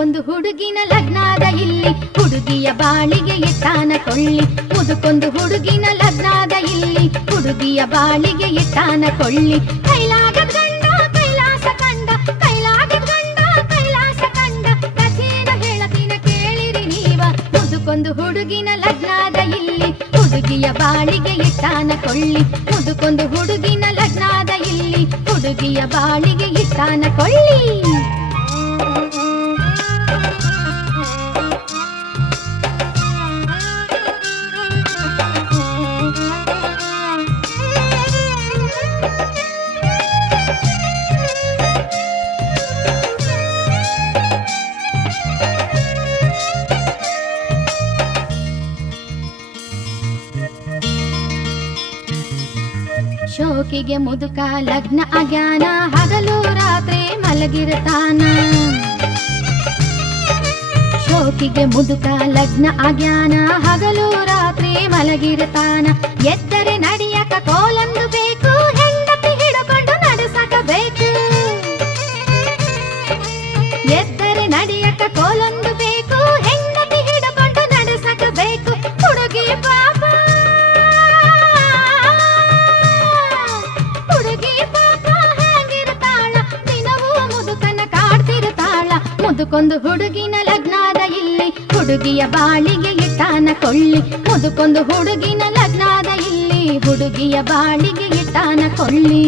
ಮುದುಕೊಂದು ಹುಡುಗಿನ ಲಗ್ನಾದ ಇಲ್ಲಿ ಹುಡುಗಿಯ ಬಾಳಿಗೆ ಇಟ್ಟಾನ ಕೊಳ್ಳಿ. ಮುದುಕೊಂದು ಹುಡುಗಿನ ಲಗ್ನಾದ ಇಲ್ಲಿ ಹುಡುಗಿಯ ಬಾಳಿಗೆ ಇಟ್ಟಾನ ಕೊಳ್ಳಿ. ಕೈಲಾಗದ ಗಂಡ ಕೈಲಾಸ ಕಂಡ, ಕೈಲಾಗದ ಗಂಡ ಕೈಲಾಸ ಕಂಡ, ಕಥೇನ ಹೇಳತಿನ ಕೇಳಿರಿ ನೀವ. ಮುದುಕೊಂದು ಹುಡುಗಿನ ಲಗ್ನಾದ ಇಲ್ಲಿ ಹುಡುಗಿಯ ಬಾಳಿಗೆ ಇಟ್ಟಾನ ಕೊಳ್ಳಿ. ಮುದುಕೊಂದು ಹುಡುಗಿನ ಲಗ್ನಾದ ಇಲ್ಲಿ ಹುಡುಗಿಯ ಬಾಳಿಗೆ ಇಟ್ಟಾನ ಕೊಳ್ಳಿ. ಶೋಕಿಗೆ ಮುದುಕ ಲಗ್ನ ಆಗ್ಯಾನ, ಹಗಲು ರಾತ್ರಿ ಮಲಗಿರ್ತಾನ. ಶೋಕಿಗೆ ಮುದುಕ ಲಗ್ನ ಆಗ್ಯಾನ, ಹಗಲು ರಾತ್ರಿ ಮಲಗಿರ್ತಾನ. ಎದ್ದರೆ ನಡಿಯಕ ಕೋಲೊಂದು ಬೇಕು, ಹೆಂಡತಿ ಹಿಡ್ಕೊಂಡು ನಡೆಸಕಬೇಕು. ಎದ್ದರೆ ನಡಿಯಕ ಕೋಲೊಂದು ಬೇಕು, ಹೆಂಡತಿ ಹಿಡ್ಕೊಂಡು ನಡೆಸಕಬೇಕು. ಹುಡುಗಿ ಪಾಪ ಮುದುಕೊಂದು ಹುಡುಗಿನ ಲಗ್ನಾದ ಇಲ್ಲಿ ಹುಡುಗಿಯ ಬಾಳಿಗೆ ಇಟ್ಟಾನ ಕೊಳ್ಳಿ. ಮುದುಕೊಂದು ಹುಡುಗಿನ ಲಗ್ನಾದ ಇಲ್ಲಿ ಹುಡುಗಿಯ ಬಾಳಿಗೆ ಇಟ್ಟಾನ ಕೊಳ್ಳಿ.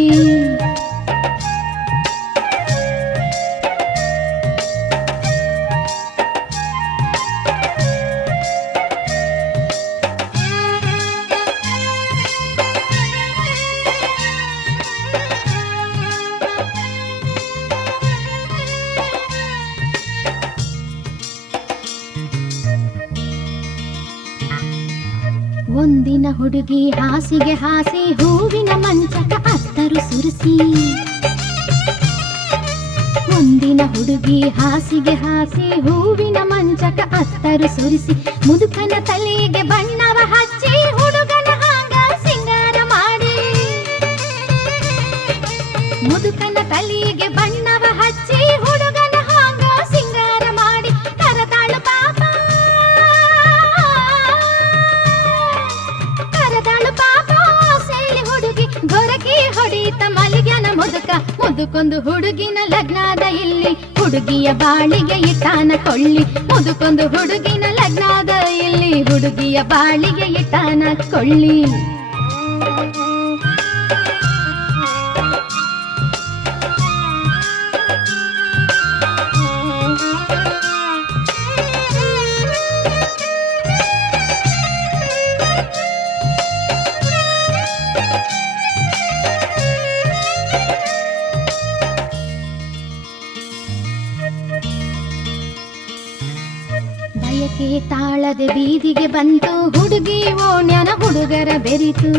ಒಂದಿನ ಹುಡುಗಿ ಹಾಸಿಗೆ ಹಾಸಿ ಹೂವಿನ ಮಂಚಕ ಅತ್ತರು ಸುರಿಸಿ. ಒಂದಿನ ಹುಡುಗಿ ಹಾಸಿಗೆ ಹಾಸಿ ಹೂವಿನ ಮಂಚಕ ಅತ್ತರು ಸುರಿಸಿ. ಮುದುಕನ ತಲೆಗೆ ಬಣ್ಣವ ಹಚ್ಚಿ ಹುಡುಗನ ಹಾಂಗ ಸಿಂಗಾರ ಮಾಡಿ. ಮುದುಕನ ತಲೆಗೆ ಬಣ್ಣವ ಹಚ್ಚಿ ಹುಡುಗನ ಹಾಂಗ ಸಿಂಗಾರ ಮಾಡಿ. ಕರತಾಳು ಪಾಪ ಹೊಡೀತ ಮಲಗ್ಯಾನ ಮುದುಕ. ಮುದುಕೊಂದು ಹುಡುಗಿನ ಲಗ್ನಾದ ಇಲ್ಲಿ ಹುಡುಗಿಯ ಬಾಳಿಗೆ ಇಟ್ಟಾನ ಕೊಳ್ಳಿ. ಮುದುಕೊಂದು ಹುಡುಗಿನ ಲಗ್ನಾದ ಇಲ್ಲಿ ಹುಡುಗಿಯ ಬಾಳಿಗೆ ಇಟ್ಟಾನ ಕೊಳ್ಳಿ. ಬಯಕೆ ತಾಳದೆ ಬೀದಿಗೆ ಬಂತು ಹುಡುಗಿ ಓಣ್ಯಾನ ಹುಡುಗರ ಬೆರಿತು.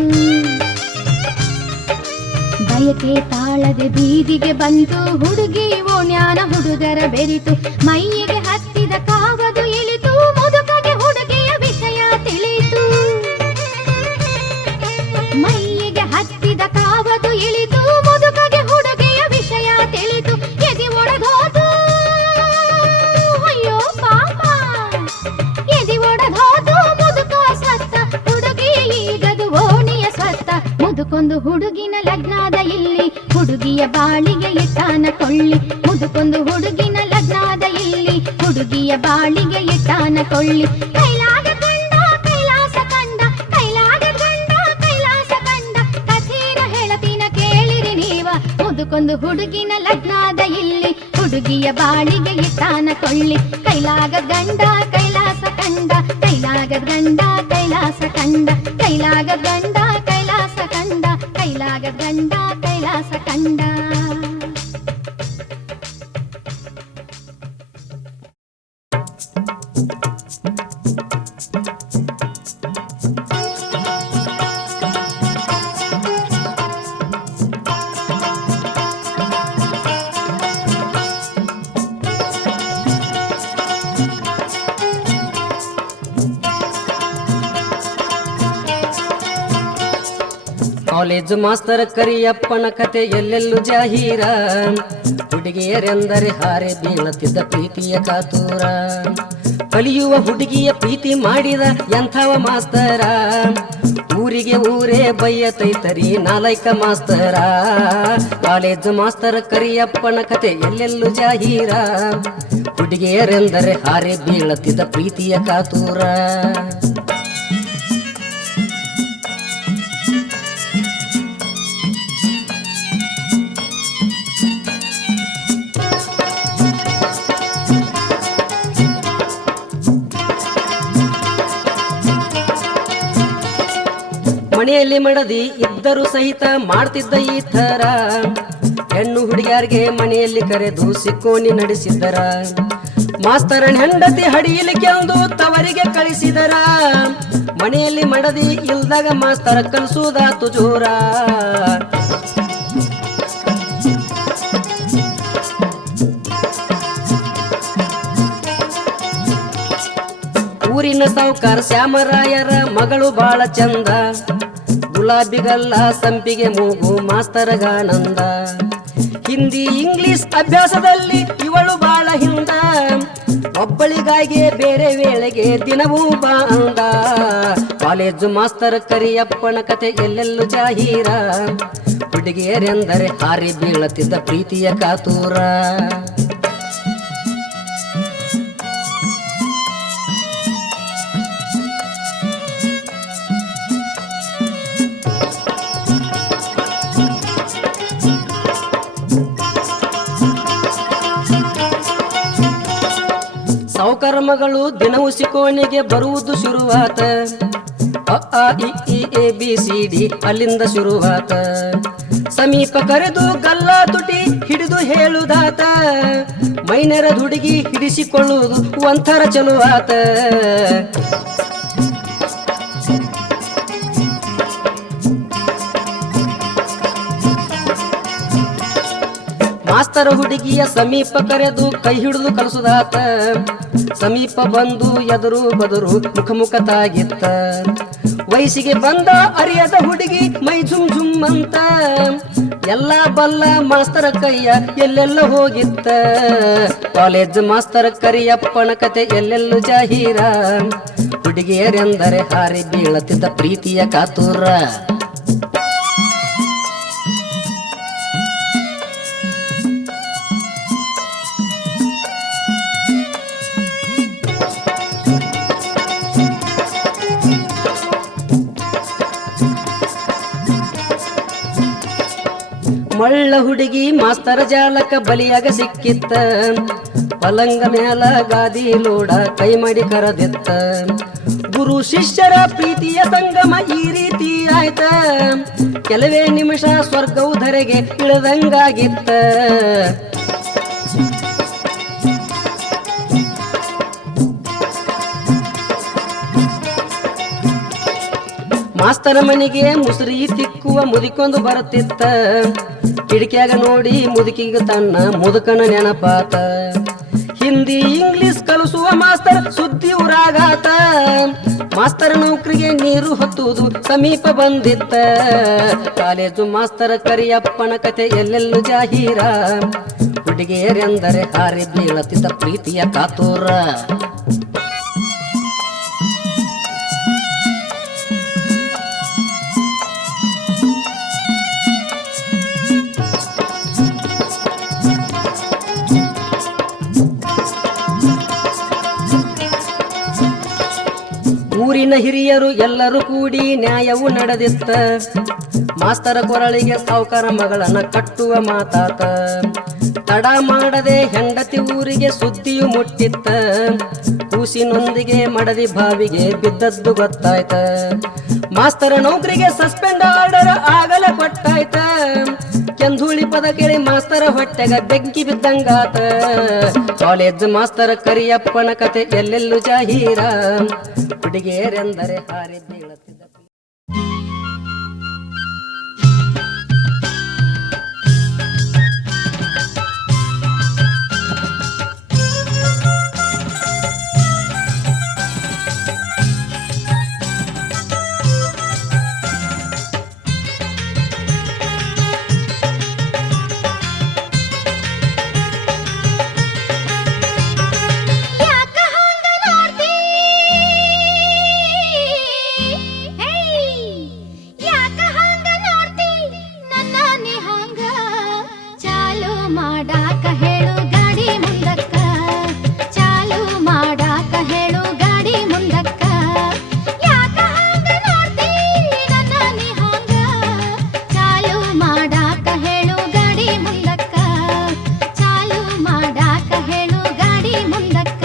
ಬಯಕೆ ತಾಳದೆ ಬೀದಿಗೆ ಬಂತು ಹುಡುಗಿ ಓಣ್ಯಾನ ಹುಡುಗರ ಬೆರಿತು. ಮೈಯಿಗೆ ಹತ್ತಿದ ಕಾವದು ಇಳಿತು, ಮುದುಕಗೆ ಹುಡುಗಿಯ ವಿಷಯ ತಿಳಿತು. ಮೈಯಿಗೆ ಹತ್ತಿದ ಕಾವದು ಇಳಿತು, ಮುದುಕಗೆ ಹುಡುಗಿಯ ವಿಷಯ ತಿಳಿತು. ಎದೆ ಒಡೆದೋದು ಅಯ್ಯೋ ಪಾಪ, ಎದೆ ಒಡೆದೋದು ಮುದುಕ ಸತ್ತ, ಹುಡುಗಿ ಈಗದು ಓಣಿಯ ಸತ್ತ. ಮುದುಕೊಂದು ಹುಡುಗಿನ ಲಗ್ನಾದ ಇಲ್ಲಿ ಹುಡುಗಿಯ ಬಾಳಿಗೆ ಇಟ್ಟಾನ ಕೊಳ್ಳಿ. ಮುದುಕೊಂದು ಹುಡುಗಿನ ಲಗ್ನಾದ ಇಲ್ಲಿ ಹುಡುಗಿಯ ಬಾಳಿಗೆ ಇಟ್ಟಾನ ಕೊಳ್ಳಿ. ಕೈಲಾಗ ಗಂಡ ಕೈಲಾಸ ಕಂಡ, ಕೈಲಾಗ ಗಂಡ ಕೈಲಾಸ ಕಂಡ, ಕಥೇನ ಹೇಳತಿನ ಕೇಳಿರಿ ನೀವ. ಮುದುಕೊಂದು ಹುಡುಗಿನ ಲಗ್ನಾದ ಇಲ್ಲಿ ಹುಡುಗಿಯ ಬಾಳಿಗೆ ಇಟ್ಟಾನ ಕೊಳ್ಳಿ. ಕೈಲಾಗ ಗಂಡ ಕೈಲಾಸ ಕಂಡ, ಕೈಲಾಗ ಗಂಡ ಕೈಲಾಸ ಕಂಡ, ಕೈಲಾಗ ಗಂಡ ಕೈಲಾಸ ಕಂಡ, ಕೈಲಾಗ ಗಂಡ ಕೈಲಾಸ ಕಂಡ. ಕಾಲೇಜು ಮಾಸ್ತರ ಕರಿಯಪ್ಪನ ಕತೆ ಎಲ್ಲೆಲ್ಲೂ ಜಾಹೀರ. ಹುಡುಗಿಯರೆಂದರೆ ಹಾರೆ ಬೀಳತಿದ್ದ ಪ್ರೀತಿಯ ಕಾತೂರ. ಕಲಿಯುವ ಹುಡುಗಿಯ ಪ್ರೀತಿ ಮಾಡಿದ ಎಂಥವ ಮಾಸ್ತರ. ಊರಿಗೆ ಊರೇ ಬಯ್ಯತೈತರಿ ನಾಲೈಕ ಮಾಸ್ತರ. ಕಾಲೇಜು ಮಾಸ್ತರ ಕರಿಯಪ್ಪನ ಕತೆ ಎಲ್ಲೆಲ್ಲೂ ಜಾಹೀರ. ಹುಡುಗಿಯರೆಂದರೆ ಹಾರೆ ಬೀಳತಿದ್ದ ಪ್ರೀತಿಯ ಕಾತೂರ. ಮನೆಯಲ್ಲಿ ಮಡದಿ ಇದ್ದರೂ ಸಹಿತ ಮಾಡ್ತಿದ್ದ ಈ ಥರ. ಹೆಣ್ಣು ಹುಡುಗಿಯರಿಗೆ ಮನೆಯಲ್ಲಿ ಕರೆದು ಸಿಕ್ಕೋನಿ ನಡೆಸಿದ್ದರ. ಮಾಸ್ತರನ್ ಹೆಂಡತಿ ಹಡಿಯಲಿಕ್ಕೆಂದು ತವರಿಗೆ ಕಳಿಸಿದರ. ಮನೆಯಲ್ಲಿ ಮಡದಿ ಇಲ್ದಾಗ ಮಾಸ್ತರ ಕಲಿಸುವುದಾತು ಜೋರ. ಊರಿನ ಸಾವುಕಾರ ಶ್ಯಾಮರಾಯರ ಮಗಳು ಬಾಳ ಚಂದ. ಗುಲಾಬಿಗಲ್ಲ ಸಂಪಿಗೆ ಮೂಗು ಮಾಸ್ತರಗಾನಂದ. ಹಿಂದಿ ಇಂಗ್ಲಿಷ್ ಅಭ್ಯಾಸದಲ್ಲಿ ಇವಳು ಬಾಳ ಹಿಂದ. ಒಬ್ಬಳಿಗಾಗಿ ಬೇರೆ ವೇಳೆಗೆ ದಿನವೂ ಬಾಂದ. ಕಾಲೇಜು ಮಾಸ್ತರ ಕರಿಯಪ್ಪನ ಕತೆ ಎಲ್ಲೆಲ್ಲೂ ಜಾಹೀರ. ಹುಡುಗಿಯರೆಂದರೆ ಹಾರಿ ಬೀಳತಿದ್ದ ಪ್ರೀತಿಯ ಕಾತೂರ. ಸಾವುಕಾರ ಮಗಳು ದಿನವೂ ಸಿಕೋಣಿಗೆ ಬರುವುದು ಶುರುವಾತ. ಅ ಆ ಇ ಈ ಎ ಬಿ ಸಿ ಡಿ ಅಲ್ಲಿಂದ ಶುರುವಾತ. ಸಮೀಪ ಕರೆದು ಗಲ್ಲ ತುಟಿ ಹಿಡಿದು ಹೇಳುದಾತ. ಮೈನರ ಹುಡುಗಿ ಹಿಡಿಸಿಕೊಳ್ಳುವುದು ಒಂಥರ ಚಲುವಾತ. ಮಾಸ್ತರ ಹುಡುಗಿಯ ಸಮೀಪ ಕರೆದು ಕೈ ಹಿಡಿದು ಕಲಿಸುದಾತ. ಸಮೀಪ ಬಂದು ಎದುರು ಬದರು ಮುಖ ತಾಗಿತ್ತ. ವಯಸ್ಸಿಗೆ ಬಂದ ಅರಿಯದ ಹುಡುಗಿ ಮೈ ಝುಮ್ ಝುಮ್ ಅಂತ. ಎಲ್ಲ ಬಲ್ಲ ಮಾಸ್ತರ ಕೈಯ ಎಲ್ಲೆಲ್ಲ ಹೋಗಿತ್ತ. ಕಾಲೇಜ್ ಮಾಸ್ತರ ಕರಿಯಪ್ಪನ ಕತೆ ಎಲ್ಲೆಲ್ಲೂ ಜಾಹೀರ. ಹುಡುಗಿಯರೆಂದರೆ ಹಾರಿ ಬೀಳತಿದ್ದ ಪ್ರೀತಿಯ ಕಾತೂರ. ಮಳ್ಳ ಹುಡುಗಿ ಮಾಸ್ತರ ಜಾಲಕ ಬಲಿಯಾಗ ಸಿಕ್ಕಿತ್ತ. ಪಲಂಗ ಮ್ಯಾಲ ಗಾದಿ ಲೋಡ ಕೈ ಮಾಡಿ ಕರದಿತ್ತ. ಗುರು ಶಿಷ್ಯರ ಪ್ರೀತಿಯ ಸಂಗಮ ಈ ರೀತಿ ಆಯ್ತ. ಕೆಲವೇ ನಿಮಿಷ ಸ್ವರ್ಗವು ಧರೆಗೆ ಇಳದಂಗಾಗಿತ್ತ. ಮಾಸ್ತರ ಮನೆಗೆ ಮುಸುರಿ ತಿಕ್ಕುವ ಮುದುಕೊಂದು ಬರುತ್ತಿತ್ತ. ಕಿಡಿಕ್ಯಾಗ ನೋಡಿ ಮುದುಕಿಗೆ ತನ್ನ ಮುದುಕನ ನೆನಪಾತ. ಹಿಂದಿ ಇಂಗ್ಲಿಷ್ ಕಲಿಸುವ ಮಾಸ್ತರ್ ಸುದ್ದಿ ಊರಾಗಾತ. ಮಾಸ್ತರ ನೌಕರಿಗೆ ನೀರು ಹೊತ್ತುವುದು ಸಮೀಪ ಬಂದಿತ್ತ. ಕಾಲೇಜು ಮಾಸ್ತರ ಕರಿಯಪ್ಪನ ಕತೆ ಎಲ್ಲೆಲ್ಲೂ ಜಾಹೀರ. ಹುಡುಗಿಯರೆಂದರೆ ಹಾರಿ ಬೀಳತಿದ್ದ ಪ್ರೀತಿಯ ಕಾತೂರ. ಊರಿನ ಹಿರಿಯರು ಎಲ್ಲರೂ ಕೂಡಿ ನ್ಯಾಯವು ನಡೆದಿತ್ತ. ಮಾಸ್ತರ ಕೊರಳಿಗೆ ಸಾವುಕಾರ ಮಗಳನ್ನ ಕಟ್ಟುವ ಮಾತಾತ. ತಡ ಮಾಡದೆ ಹೆಂಡತಿ ಊರಿಗೆ ಸುದ್ದಿಯು ಮುಟ್ಟಿತ್ತ. ಕೂಸಿನೊಂದಿಗೆ ಮಡದಿ ಬಾವಿಗೆ ಬಿದ್ದದ್ದು ಗೊತ್ತಾಯ್ತ. ಮಾಸ್ತರ ನೌಕರಿಗೆ ಸಸ್ಪೆಂಡ್ ಆರ್ಡರ್ ಆಗಲ ಕೊಟ್ಟಾಯ್ತ. ಕೆಂಧೂಳಿ ಪದ ಕೇಳಿ ಮಾಸ್ತರ ಹೊಟ್ಟೆಗ ಬೆಂಕಿ ಬಿದ್ದಂಗಾತ. ಕಾಲೇಜ್ ಮಾಸ್ತರ ಕರಿಯಪ್ಪನ ಕತೆ ಎಲ್ಲೆಲ್ಲೂ ಜಾಹೀರ. ಹುಡುಗಿಯರೆಂದರೆ ಹಾರಿ ಬೀಳತಿದ್ದ. ಮಾಡಾಕ ಹೇಳು ಗಾಡಿ ಮುಂದಕ್ಕ ಚಾಲು ಮಾಡಾಕ ಹೇಳು ಗಾಡಿ ಮುಂದಕ್ಕ ಯಾಕ ಹಾಂಗ ನೋಡ್ತಿ ನನ್ನ ನೀ ಹಾಂಗ ಚಾಲು ಮಾಡಾಕ ಹೇಳು ಗಾಡಿ ಮುಂದಕ್ಕ ಚಾಲು ಮಾಡಾಕ ಹೇಳು ಗಾಡಿ ಮುಂದಕ್ಕ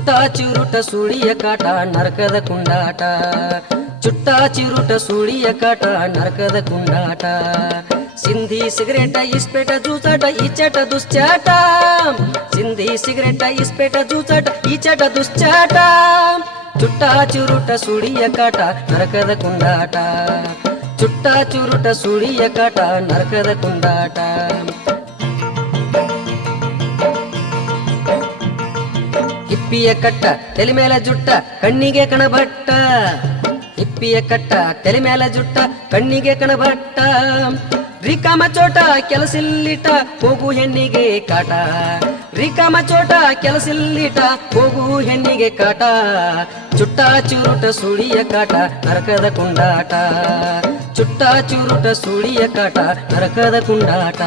ಚುಟ್ಟ ಚಿರುಟ ಸುಳಿಯ ಕಾಟ ನರಕದ ಕುಂಡಾಟ ಚುಟ್ಟ ಚಿರುಟ ಸುಳಿಯ ಕಾಟ ನರಕದ ಕುಂಡಾಟ ಸಿಂಧಿ ಸಿಗರೇಟ ಇಸ್ಪೇಟ ಜೂಚಾಟ ಈಚಾಟ ದುಶ್ಚಾಟ ಸಿಂಧಿ ಸಿಗರೇಟ ಇಸ್ಪೇಟ ಜೂಚಾಟ ಈಚಾಟ ದುಶ್ಚಾಟ ಚುಟ್ಟ ಚಿರುಟ ಸುಳಿಯ ಕಾಟ ನರಕದ ಕುಂಡಾಟ ಚುಟ್ಟ ಚುರುಟ ಸುಳಿಯ ಕಾಟ ನರಕದ ಕುಂಡಾಟ ಹಿಪ್ಪಿಯ ಕಟ್ಟ ತಲೆ ಮೇಲೆ ಜುಟ್ಟ ಕಣ್ಣಿಗೆ ಕಣಬಟ್ಟ ಹಿಪ್ಪಿಯ ಕಟ್ಟ ತಲೆ ಮೇಲೆ ಜುಟ್ಟ ಕಣ್ಣಿಗೆ ಕಣಬಟ್ಟ ರಿಕಾಮ ಚೋಟ ಕೆಲಸಿಲ್ಲಿಟ ಹೋಗು ಹೆಣ್ಣಿಗೆ ಕಾಟ ರಿಕಾಮ ಚೋಟ ಕೆಲಸಿಲ್ಲಿಟ ಹೋಗು ಹೆಣ್ಣಿಗೆ ಕಾಟ ಚುಟ್ಟ ಚುರುಟ ಸುಳಿಯ ಕಾಟ ನರಕದ ಕುಂಡಾಟ ಚುಟ್ಟ ಚುರುಟ ಸುಳಿಯ ಕಾಟ ನರಕದ ಕುಂಡಾಟ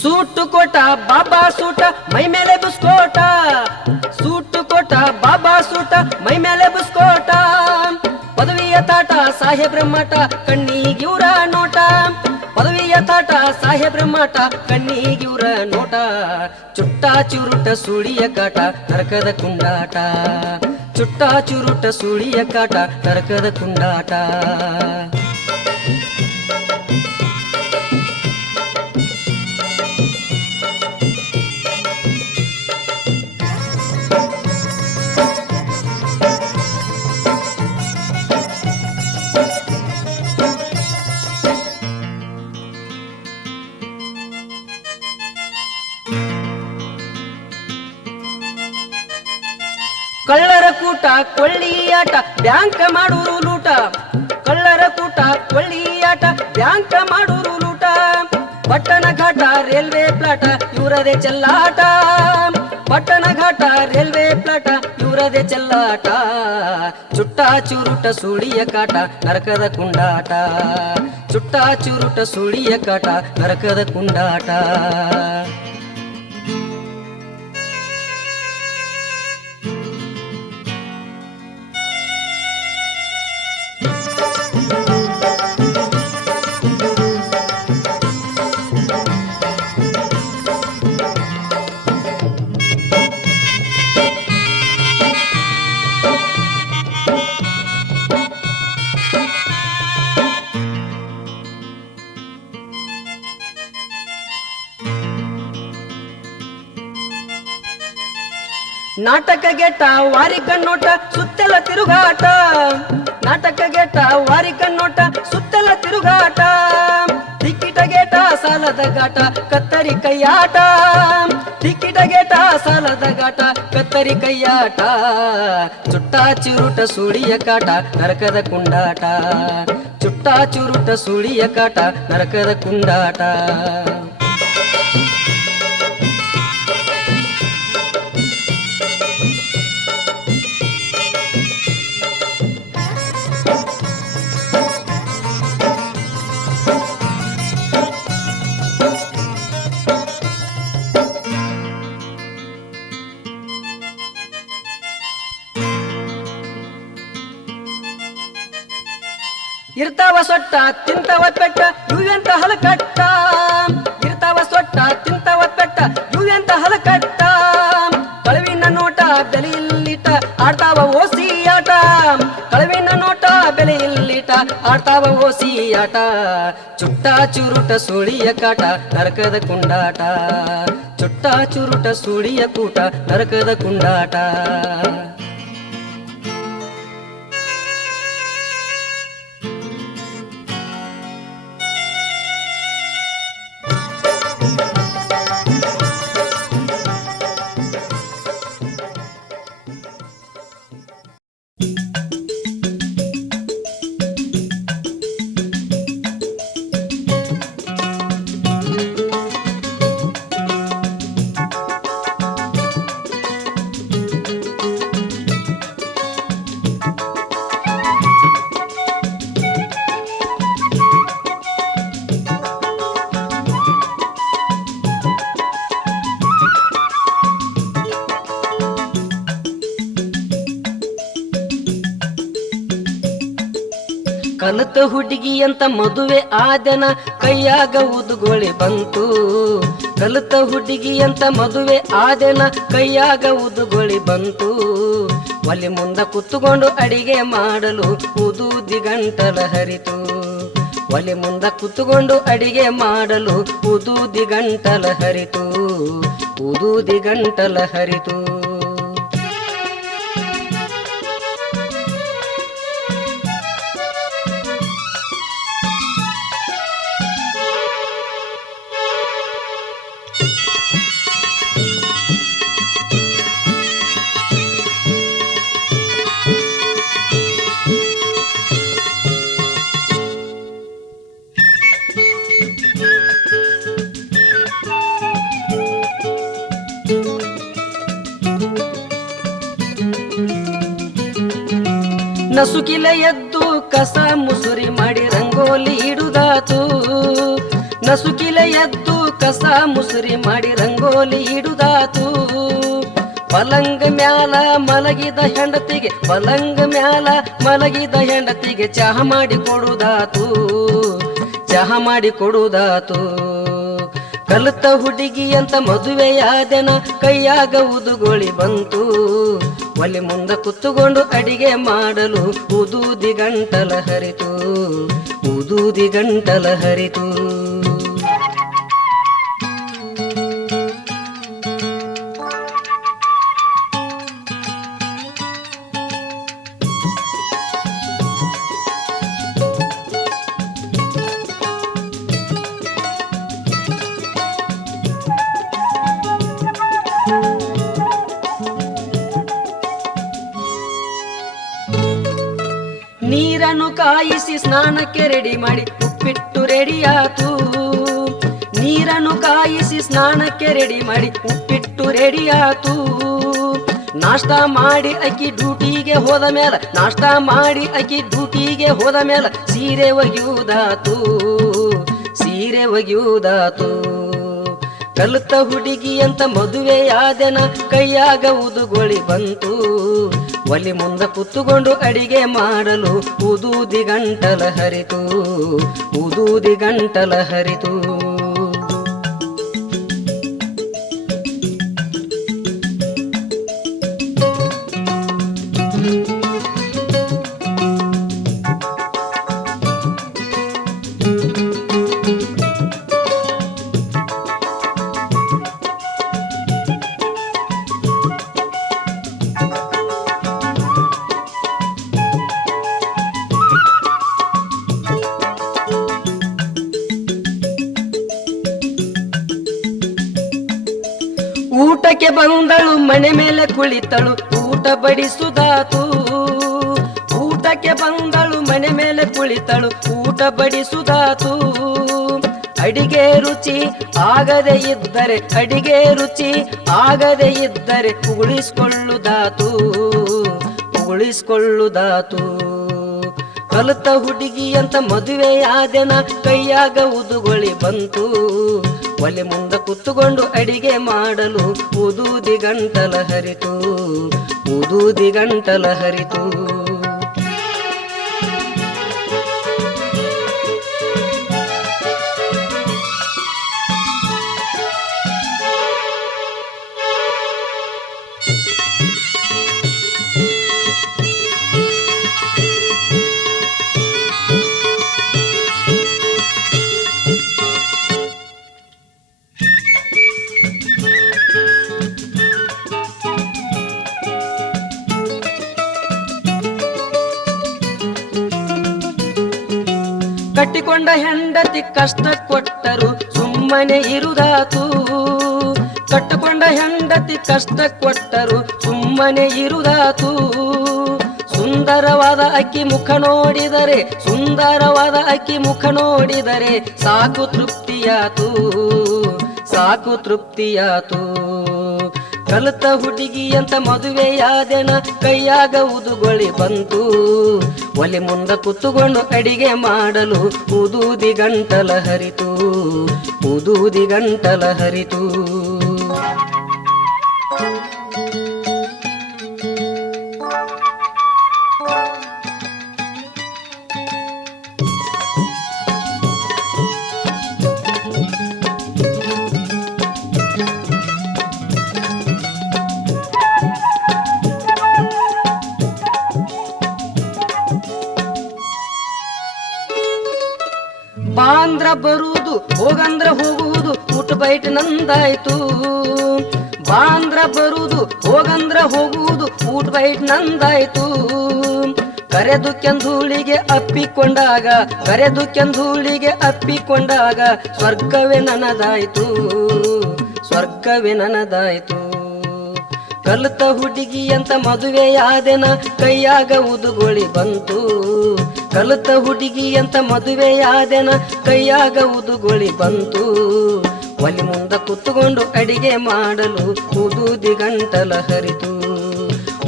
ಸೂಟು ಕೋಟ ಬಾಬಾ ಸೂಟ ಮೈ ಮೇಲೆ ಬುಸ್ಕೋಟ ಸೂಟು ಕೋಟ ಬಾಬಾ ಸೂಟ ಮೈ ಮೇಲೆ ಬುಸ್ಕೋಟ ಪದವಿಯ ತಾಟ ಸಾಹೇಬ್ರ ಮಠ ಕಣ್ಣಿಗಿವ್ರ ನೋಟ ಪದವಿಯ ತಾಟ ಸಾಹೇಬ್ರ ಮಠ ಕಣ್ಣಿಗಿವ್ರ ನೋಟ ಚುಟ್ಟ ಚುರುಟ ಸುಳಿಯ ಕಾಟ ನರಕದ ಕುಂಡಾಟ ಚುಟ್ಟ ಚುರುಟ ಸುಳಿಯ ಕಾಟ ನರಕದ ಕುಂಡಾಟ ಕಳ್ಳರ ಕೂಟ ಕೊಳ್ಳಿಯಾಟ ಬ್ಯಾಂಕ್ ಮಾಡುವುದು ಲೂಟ ಕಳ್ಳರ ಕೂಟ ಕೊಳ್ಳಿಯಾಟ ಬ್ಯಾಂಕ್ ಮಾಡುವುದು ಲೂಟ ಪಟ್ಟಣ ಘಾಟ ರೈಲ್ವೆ ಪ್ಲಾಟ ಇವರದೇ ಚೆಲ್ಲಾಟ ಪಟ್ಟಣ ಘಾಟ ರೈಲ್ವೆ ಪ್ಲಾಟ ಇವರದೇ ಚೆಲ್ಲಾಟ ಚುಟ್ಟ ಚುರುಟ ಸುಳಿಯ ಕಾಟ ನರಕದ ಕುಂಡಾಟ ಚುಟ್ಟ ಚುರುಟ ಸುಳಿಯ ಕಾಟ ನರಕದ ಕುಂಡಾಟ ನಾಟಕ ಗೆಟ್ಟ ವಾರಿ ಕಣ್ಣೋಟ ಸುತ್ತೆಲ್ಲ ತಿರುಗಾಟ ನಾಟಕ ಗೆಟ್ಟ ವಾರಿ ಕಣ್ಣೋಟ ಸುತ್ತೆಲ್ಲ ತಿರುಗಾಟ ಟಿಕಿಟ ಗೇಟ ಸಾಲದ ಗಾಟ ಕತ್ತರಿ ಕೈಯಾಟ ಟಿಕಿಟ ಗೇಟ ಸಾಲದ ಗಾಟ ಕತ್ತರಿ ಕೈಯಾಟ ಚುಟ್ಟ ಚಿರುಟ ಸುಳಿಯ ಕಾಟ ನರಕದ ಕುಂಡಾಟ ಚುಟ್ಟ ಚುರುಟ ಸುಳಿಯ ಕಾಟ ನರಕದ ಕುಂಡಾಟ ಇರ್ತಾವ ಸೊಟ್ಟ ತಿಂತವ ಪೆಟ್ಟ ಇವೆಂತ ಹಲಕಟ್ಟ ಇರ್ತಾವ ಸೊಟ್ಟ ತಿಂತವ ಪೆಟ್ಟ ಇವೆಂತ ಹಲಕಟ್ಟ ಕಳವಿನ ನೋಟ ಬೆಲೆ ಇಲ್ಲಿಟ ಆಡ್ತಾವ ಓಸಿ ಆಟ ಕಳವಿನ ನೋಟ ಬೆಲೆ ಇಲ್ಲಿಟ ಆಡ್ತಾವ ಓಸಿ ಆಟ ಚುಟ್ಟ ಚುರುಟ ಸುಳಿಯ ಕಾಟ ನರಕದ ಕುಂಡಾಟ ಚುಟ್ಟ ಚುರುಟ ಸುಳಿಯ ಕೂಟ ನರಕದ ಕುಂಡಾಟ ಕಲಿತ ಹುಡುಗಿ ಅಂತ ಮದುವೆ ಆದನ ಕೈಯಾಗ ಉದುಗೊಳಿ ಬಂತು. ಕಲಿತ ಹುಡುಗಿ ಅಂತ ಮದುವೆ ಆದನ ಕೈಯಾಗ ಉದುಗೊಳಿ ಬಂತು. ಒಲಿ ಮುಂದ ಕುತ್ತುಕೊಂಡು ಅಡಿಗೆ ಮಾಡಲು ಊದೂದಿ ಗಂಟಲ ಹರಿತು. ಒಲಿ ಮುಂದ ಕುತ್ತುಕೊಂಡು ಅಡಿಗೆ ಮಾಡಲು ಊದೂದಿ ಗಂಟಲ ಹರಿತು. ಊದೂದಿ ಗಂಟಲ ಹರಿತು. ನಸುಕಿಲ ಎದ್ದು ಕಸ ಮುಸುರಿ ಮಾಡಿ ರಂಗೋಲಿ ಇಡುದಾತು. ನಸುಕಿಲ ಎದ್ದು ಕಸ ಮುಸುರಿ ಮಾಡಿ ರಂಗೋಲಿ ಇಡುದಾತು. ಪಲಂಗ ಮ್ಯಾಲ ಮಲಗಿದ ಹೆಂಡತಿಗೆ ಪಲಂಗ ಮ್ಯಾಲ ಮಲಗಿದ ಹೆಂಡತಿಗೆ ಚಹಾ ಮಾಡಿ ಕೊಡುದಾತು. ಚಹಾ ಮಾಡಿ ಕೊಡುದಾತು. ಕಲಿತ ಹುಡುಗಿ ಅಂತ ಮದುವೆಯಾದೆನ ಕೈಯಾಗ ಉದುಗೊಳಿ ಬಂತು. ಒಲಿ ಮುಂದ ಕುತ್ತುಕೊಂಡು ಅಡಿಗೆ ಮಾಡಲು ಊದೂದಿ ಗಂಟಲ ಹರಿತು. ಊದೂದಿ ಗಂಟಲ ಹರಿತು. ನೀರನ್ನು ಕಾಯಿಸಿ ಸ್ನಾನಕ್ಕೆ ರೆಡಿ ಮಾಡಿ ಉಪ್ಪಿಟ್ಟು ರೆಡಿಯಾತು. ನೀರನ್ನು ಕಾಯಿಸಿ ಸ್ನಾನಕ್ಕೆ ರೆಡಿ ಮಾಡಿ ಉಪ್ಪಿಟ್ಟು ರೆಡಿಯಾತು. ನಾಷ್ಟ ಮಾಡಿ ಅಕ್ಕಿ ಡ್ಯೂಟಿಗೆ ಹೋದ ಮೇಲ ನಾಷ್ಟ ಮಾಡಿ ಅಕ್ಕಿ ಡ್ಯೂಟಿಗೆ ಹೋದ ಮೇಲ ಸೀರೆ ಒಗೆಯುವುದಾತು. ಸೀರೆ ಒಗೆಯುವುದಾತು. ಕಲಿತ ಹುಡುಗಿ ಅಂತ ಮದುವೆಯಾದೆನ ಕೈಯಾಗ ಉದುಗೊಳಿ ಬಂತು. ಒಲಿ ಮುಂದ ಕುತ್ತುಕೊಂಡು ಅಡಿಗೆ ಮಾಡಲು ಊದೂದಿ ಗಂಟಲ ಹರಿತು. ಊದೂದಿ ಗಂಟಲ ಹರಿತು. ಊಟಕ್ಕೆ ಬಂದಳು ಮನೆ ಮೇಲೆ ಕುಳಿತಳು ಊಟ ಬಡಿಸುದಾತು. ಊಟಕ್ಕೆ ಬಂದಳು ಮನೆ ಮೇಲೆ ಕುಳಿತಳು ಊಟ ಬಡಿಸುದಾತು. ಅಡಿಗೆ ರುಚಿ ಆಗದೆ ಇದ್ದರೆ ಅಡಿಗೆ ರುಚಿ ಆಗದೆ ಇದ್ದರೆ ಉಗುಳಿಸಿಕೊಳ್ಳುದಾತು. ಉಗುಳಿಸಿಕೊಳ್ಳುದಾತು. ಕಲಿತ ಹುಡುಗಿ ಅಂತ ಮದುವೆಯಾದೆನ ಕೈಯಾಗ ಉದುಗೊಳಿ ಬಂತು. ಒಲೆ ಮುಂದ ಕುತ್ತುಕೊಂಡು ಅಡಿಗೆ ಮಾಡಲು ಊದೂದಿ ಗಂಟಲ ಹರಿತು. ಊದೂದಿ ಗಂಟಲ ಹರಿತು. ಕಟ್ಟಿಕೊಂಡ ಹೆಂಡತಿ ಕಷ್ಟ ಕೊಟ್ಟರು ಸುಮ್ಮನೆ ಇರುದಾತು. ಕಟ್ಟಿಕೊಂಡ ಹೆಂಡತಿ ಕಷ್ಟ ಕೊಟ್ಟರು ಸುಮ್ಮನೆ ಇರುದಾತು. ಸುಂದರವಾದ ಅಕ್ಕಿ ಮುಖ ನೋಡಿದರೆ ಸುಂದರವಾದ ಅಕ್ಕಿ ಮುಖ ನೋಡಿದರೆ ಸಾಕು ತೃಪ್ತಿಯಾತು. ಸಾಕು ತೃಪ್ತಿಯಾತು. ಕಲಿತ ಹುಡುಗಿ ಅಂತ ಮದುವೆಯಾದೆನ ಕೈಯಾಗ ಉದುಗೊಳಿ ಬಂತು. ಒಲೆ ಮುಂದ ಕುತ್ತುಕೊಂಡು ಅಡಿಗೆ ಮಾಡಲು ಊದೂದಿ ಗಂಟಲ ಹರಿತು. ಊದೂದಿ ಗಂಟಲ ಹರಿತು. ಬಾಂದ್ರ ಬರುವುದು ಹೋಗಂದ್ರ ಹೋಗುವುದು ಊಟ ಬೈಟ್ ನಂದಾಯ್ತು ಬಾಂದ್ರ ಬರುವುದು ಹೋಗಂದ್ರ ಹೋಗುವುದು ಊಟ ಬೈಟ್ ನಂದಾಯ್ತು ಕರೆದು ಕೆಂಧೂಳಿಗೆ ಅಪ್ಪಿಕೊಂಡಾಗ ಕರೆದು ಕೆಂಧೂಳಿಗೆ ಅಪ್ಪಿಕೊಂಡಾಗ ಸ್ವರ್ಗವೇ ನನದಾಯ್ತು ಸ್ವರ್ಗವೇ ನನದಾಯ್ತು ಕಲಿತ ಹುಡುಗಿ ಅಂತ ಮದುವೆಯಾದೆನ ಕೈಯಾಗ ಉದುಗೊಳಿ ಬಂತು ಕಲಿತ ಹುಡುಗಿ ಅಂತ ಮದುವೆಯಾದೆನ ಕೈಯಾಗ ಉದುಗೊಳಿ ಬಂತು ಒಲಿ ಮುಂದ ಕುತ್ತುಕೊಂಡು ಅಡಿಗೆ ಮಾಡಲು ಊದೂದಿ ಗಂಟಲ ಹರಿತು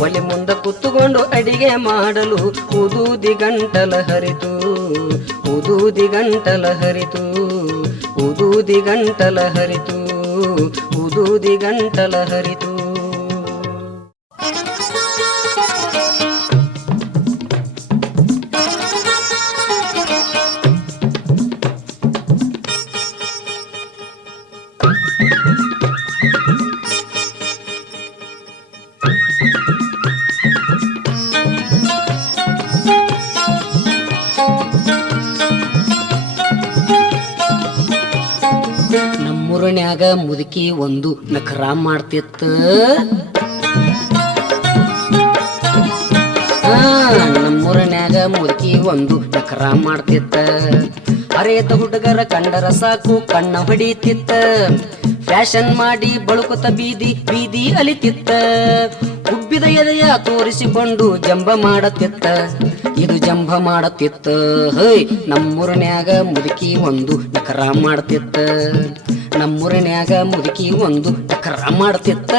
ಒಲಿ ಮುಂದ ಕುತ್ತುಕೊಂಡು ಅಡಿಗೆ ಮಾಡಲು ಊದೂದಿ ಗಂಟಲ ಹರಿತು ಊದೂದಿ ಗಂಟಲ ಹರಿತು ಊದೂದಿ ಗಂಟಲ ಹರಿತು ಊದೂದಿ ಗಂಟಲ ಹರಿತು ನಮ್ಮೂರನ್ಯಾಗ ಮುದುಕಿ ಒಂದು ನಖರ ಮಾಡ್ತಿತ್ತ ನಮ್ಮೂರನ್ಯಾಗ ಮುದುಕಿ ಒಂದು ನಖರ ಮಾಡ್ತಿತ್ತ ಅರೇತ ಹುಡುಗರ ಕಂಡರ ಸಾಕು ಕಣ್ಣ ಹೊಡಿತಿತ್ತ ಫ್ಯಾಷನ್ ಮಾಡಿ ಬಳುಕುತ್ತ ಬೀದಿ ಬೀದಿ ಅಲಿತಿತ್ತ ಉಬ್ಬಿದ ಎದೆಯ ತೋರಿಸಿಕೊಂಡು ಜಂಬ ಮಾಡತಿತ್ತ ಇದು ಜಂಬ ಮಾಡತಿತ್ತ ಹೈ ನಮ್ಮೂರನ್ಯಾಗ ಮುದುಕಿ ಒಂದು ನಖರ ಮಾಡ್ತಿತ್ತ ನಮ್ಮೂರನ್ಯಾಗ ಮುದುಕಿ ಒಂದು ನಖರ ಮಾಡ್ತಿತ್ತ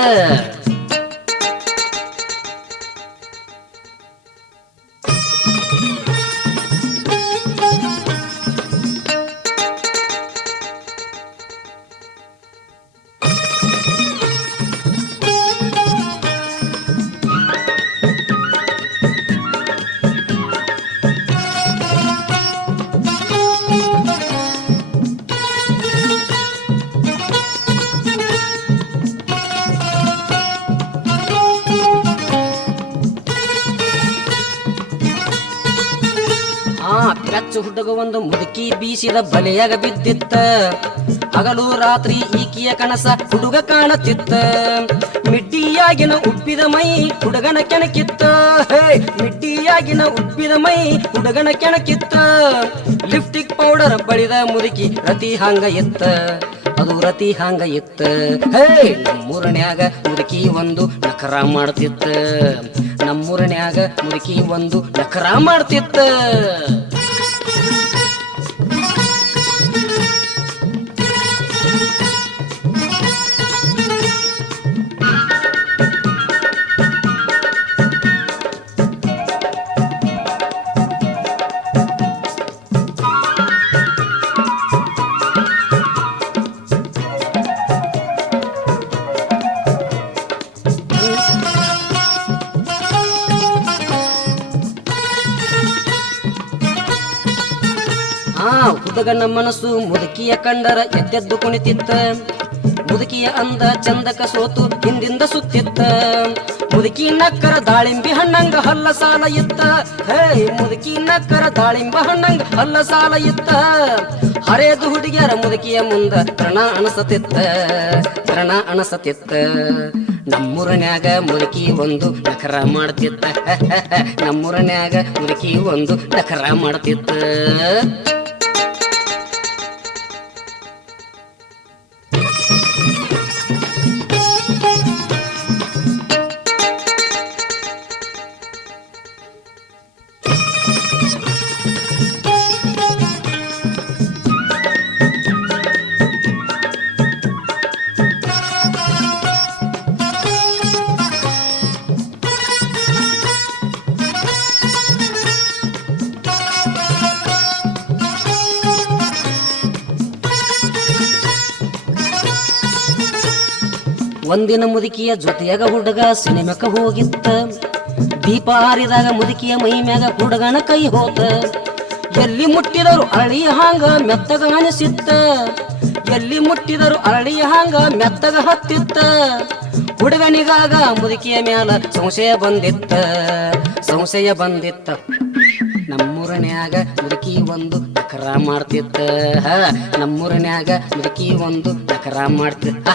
ಬೆಚ್ಚ ಹುಡುಗ ಒಂದು ಮುದುಕಿ ಬೀಸಿದ ಬಲೆಯಾಗ ಬಿದ್ದಿತ್ತ ಹಗಲು ರಾತ್ರಿ ಈಕಿಯ ಕನಸ ಹುಡುಗ ಕಾಣತಿತ್ತ ಮಿಡ್ಡಿಯಾಗಿನ ಉಬ್ಬಿದ ಮೈ ಹುಡುಗನ ಕೆಣಕಿತ್ತ ಮಿಡ್ಡಿಯಾಗಿನ ಉಬ್ಬಿದ ಮೈ ಹುಡುಗನ ಕೆಣಕಿತ್ತ ಲಿಪ್ಟಿಕ್ ಪೌಡರ್ ಬಳಿದ ಮುದುಕಿ ರತಿ ಹಂಗ ಇತ್ತ ಅದು ರತಿ ಹಂಗ ಇತ್ತ ನಮ್ಮೂರನ್ಯಾಗ ಮುದುಕಿ ಒಂದು ನಖರ ಮಾಡ್ತಿತ್ತ ನಮ್ಮೂರನ್ಯಾಗ ಮುದುಕಿ ಒಂದು ನಖರ ಮಾಡ್ತಿತ್ತ ಹುಡುಗನ ಮನಸ್ಸು ಮುದುಕಿಯ ಕಂಡರ ಎದ್ದೆದ್ದು ಕುಣಿತಿತ್ತ ಮುದುಕಿಯ ಅಂದ ಚಂದಕ ಸೋತು ಹಿಂದಿಂದ ಸುತ್ತಿತ್ತ ಮುದುಕಿ ನಕ್ಕರ ದಾಳಿಂಬಿ ಹಣ್ಣಂಗ ಹಲ್ಲ ಸಾಲ ಇತ್ತ ಮುದುಕಿ ನಕ್ಕರ ದಾಳಿಂಬ ಹಣ್ಣಂಗ ಹಲ್ಲ ಸಾಲ ಇತ್ತ ಹರೇದು ಹುಡುಗಿಯರ ಮುದುಕಿಯ ಮುಂದ ತೃಣ ಅಣಸತಿತ್ತ ನಮ್ಮೂರನ್ಯಾಗ ಮುದುಕಿ ಒಂದು ನಖರ ಮಾಡ್ತಿತ್ತ ನಮ್ಮೂರನ್ಯಾಗ ಮುದುಕಿ ಒಂದು ನಖರ ಮಾಡ್ತಿತ್ತ ಒಂದಿನ ಮುದುಕಿಯ ಜೊತೆಯಾಗ ಹುಡುಗ ಸಿನಿಮಾಕ ಹೋಗಿತ್ತ ದೀಪ ಹಾರಿದಾಗ ಮುದುಕಿಯ ಮೈ ಮ್ಯಾಗ ಹುಡುಗನ ಕೈ ಹೋತ ಎಲ್ಲಿ ಮುಟ್ಟಿದರು ಅರಳಿಯ ಹಾಂಗ ಮೆತ್ತಗ ಅನಿಸಿತ್ತ ಎಲ್ಲಿ ಮುಟ್ಟಿದರು ಅರಳಿಯ ಹಾಂಗ ಮೆತ್ತಗ ಹತ್ತಿತ್ತ ಹುಡುಗನಿಗಾಗ ಮುದುಕಿಯ ಮ್ಯಾಲ ಸಂಶಯ ಬಂದಿತ್ತ ನಮ್ಮೂರನ್ಯಾಗ ಮುದುಕಿ ಒಂದು ನಕರ ಮಾಡ್ತಿತ್ತ ನಮ್ಮೂರಿನ್ಯಾಗ ಮುದುಕಿ ಒಂದು ನಕರ ಮಾಡ್ತಿತ್ತ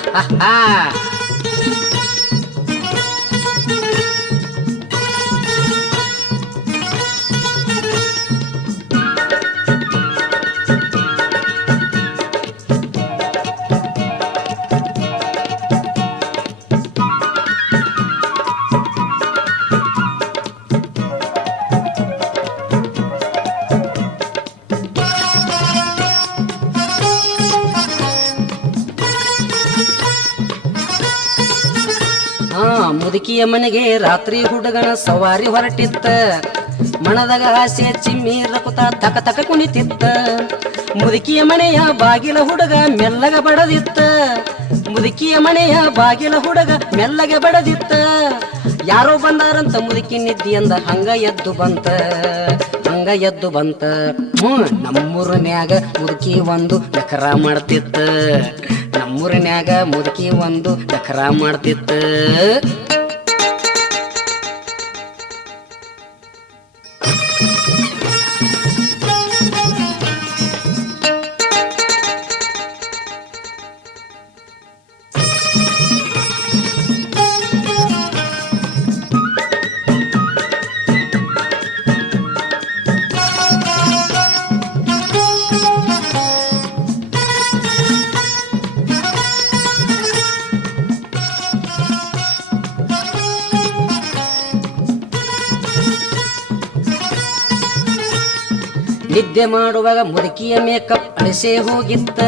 ಮುದುಕಿಯ ಮನೆಗೆ ರಾತ್ರಿ ಹುಡುಗನ ಸವಾರಿ ಹೊರಟಿತ್ತ ಮನದಾಗ ಆಸೆ ಚಿಮ್ಮಿ ರಕುತ ತಕ ತಕ ಕುಣಿತಿತ್ತ ಮುದುಕಿಯ ಮನೆಯ ಬಾಗಿಲ ಹುಡುಗ ಮೆಲ್ಲಗ ಬಡದಿತ್ತ ಮುದುಕಿಯ ಮನೆಯ ಬಾಗಿಲ ಹುಡುಗ ಮೆಲ್ಲಗೆ ಬಡದಿತ್ತ ಯಾರೋ ಬಂದಾರಂತ ಮುದುಕಿ ನಿದ್ದಿ ಅಂದ ಹಂಗ ಎದ್ದು ಬಂತ ನಮ್ಮೂರಿನ್ಯಾಗ ಮುದುಕಿ ಒಂದು ನಕರ ಮಾಡ್ತಿತ್ತ ನಮ್ಮೂರಿನ್ಯಾಗ ಮುದುಕಿ ಒಂದು ನಕರ ಮಾಡ್ತಿತ್ತ ನಿದ್ದೆ ಮಾಡುವಾಗ ಮುದುಕಿಯ ಮೇಕಪ್ ಅಳಿಸೇ ಹೋಗಿತ್ತ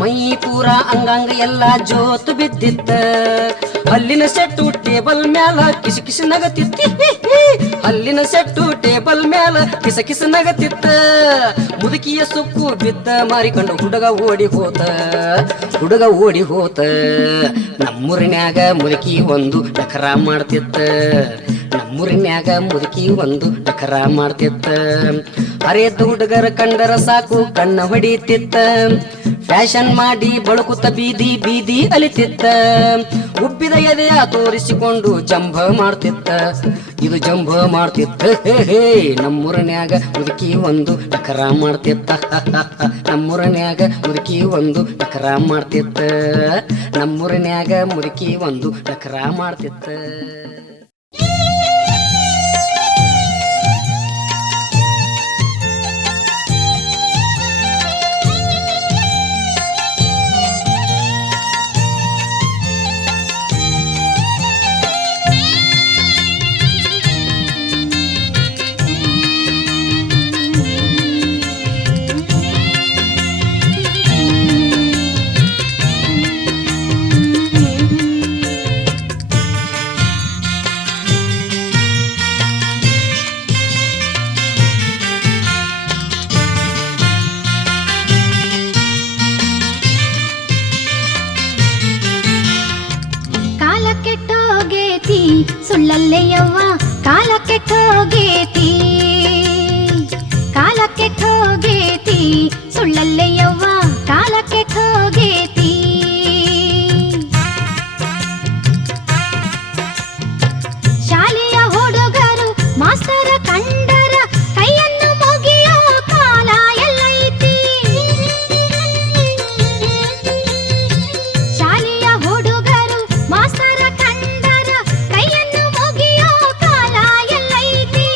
ಮೈ ಪೂರ ಅಂಗಾಂಗ ಎಲ್ಲ ಜೋತು ಬಿದ್ದಿತ್ತ ಹಲ್ಲಿನ ಸೆಟ್ಟು ಟೇಬಲ್ ಮ್ಯಾಲ ಕಿಸಿ ಕಿಸಿ ನಗತಿತ್ತ ಹಲ್ಲಿನ ಸೆಟ್ಟು ಟೇಬಲ್ ಮ್ಯಾಲ ಕಿಸ ಕಿಸ ನಗತಿತ್ತ ಮುದುಕಿಯ ಸುಕ್ಕು ಬಿದ್ದ ಮಾರಿಕೊಂಡು ಹುಡುಗ ಓಡಿ ಹೋತ ನಮ್ಮೂರಿನ್ಯಾಗ ಮುದುಕಿ ಒಂದು ನಕರ ಮಾಡ್ತಿತ್ತ ನಮ್ಮೂರಿನ್ಯಾಗ ಮುದುಕಿ ಒಂದು ನಕರ ಮಾಡ್ತಿತ್ತ ಅರೆದ ಹುಡುಗರ ಕಂಡರ ಸಾಕು ಕಣ್ಣ ಹೊಡಿತಿತ್ತ ಫ್ಯಾಷನ್ ಮಾಡಿ ಬಳುಕುತ್ತ ಬೀದಿ ಅಲಿತಿತ್ತ ಉಬ್ಬಿದ ಎದೆಯ ತೋರಿಸಿಕೊಂಡು ಜಂಭ ಮಾಡ್ತಿತ್ತ ನಮ್ಮೂರಿನ್ಯಾಗ ಮುದುಕಿ ಒಂದು ನಕರ ಮಾಡ್ತಿತ್ತ ನಮ್ಮೂರಿನ್ಯಾಗ ಮುದುಕಿ ಒಂದು ನಕರ ಮಾಡ್ತಿತ್ತ ನಮ್ಮೂರಿನ್ಯಾಗ ಮುದುಕಿ ಒಂದು ನಕರ ಮಾಡ್ತಿತ್ತ ಸುಳ್ಳಲ್ಲೇ ಯವ್ವ ಕಾಲ ಕೆಟ್ಟೋಗೇತಿ ಸುಳ್ಳಲ್ಲೇ ಯವ್ವ ಕಾಲ ಕೆಟ್ಟೋಗೇತಿ ಶಾಲೆಯ ಹುಡುಗರು ಮಾಸ್ತರ ಕಂಡರ ಕೈಯನ್ನು ಮುಗಿಯೋ ಕಾಲ ಎಲ್ಲೈತಿ ಶಾಲೆಯ ಹುಡುಗರು ಮಾಸ್ತರ ಕಂಡರ ಕೈಯನ್ನು ಮುಗಿಯೋ ಕಾಲ ಎಲ್ಲೈತಿ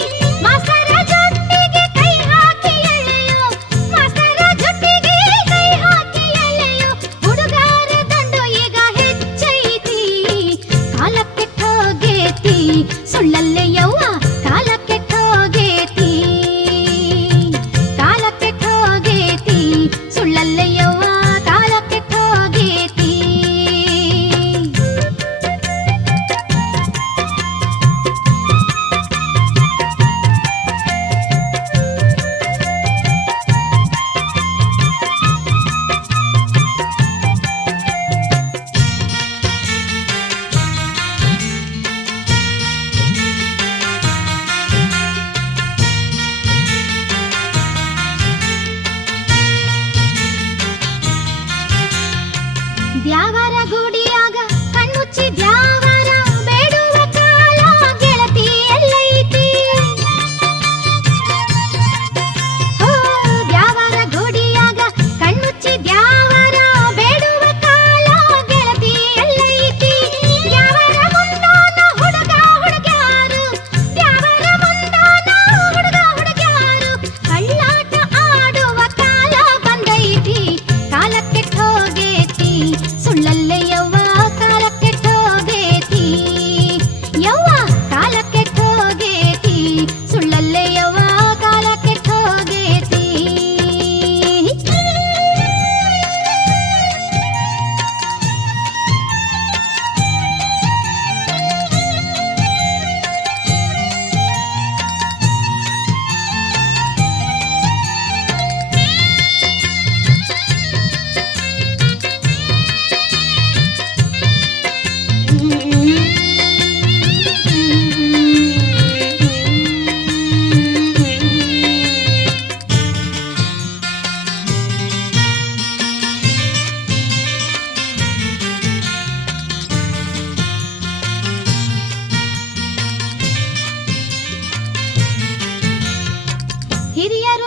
ಹಿರಿಯರು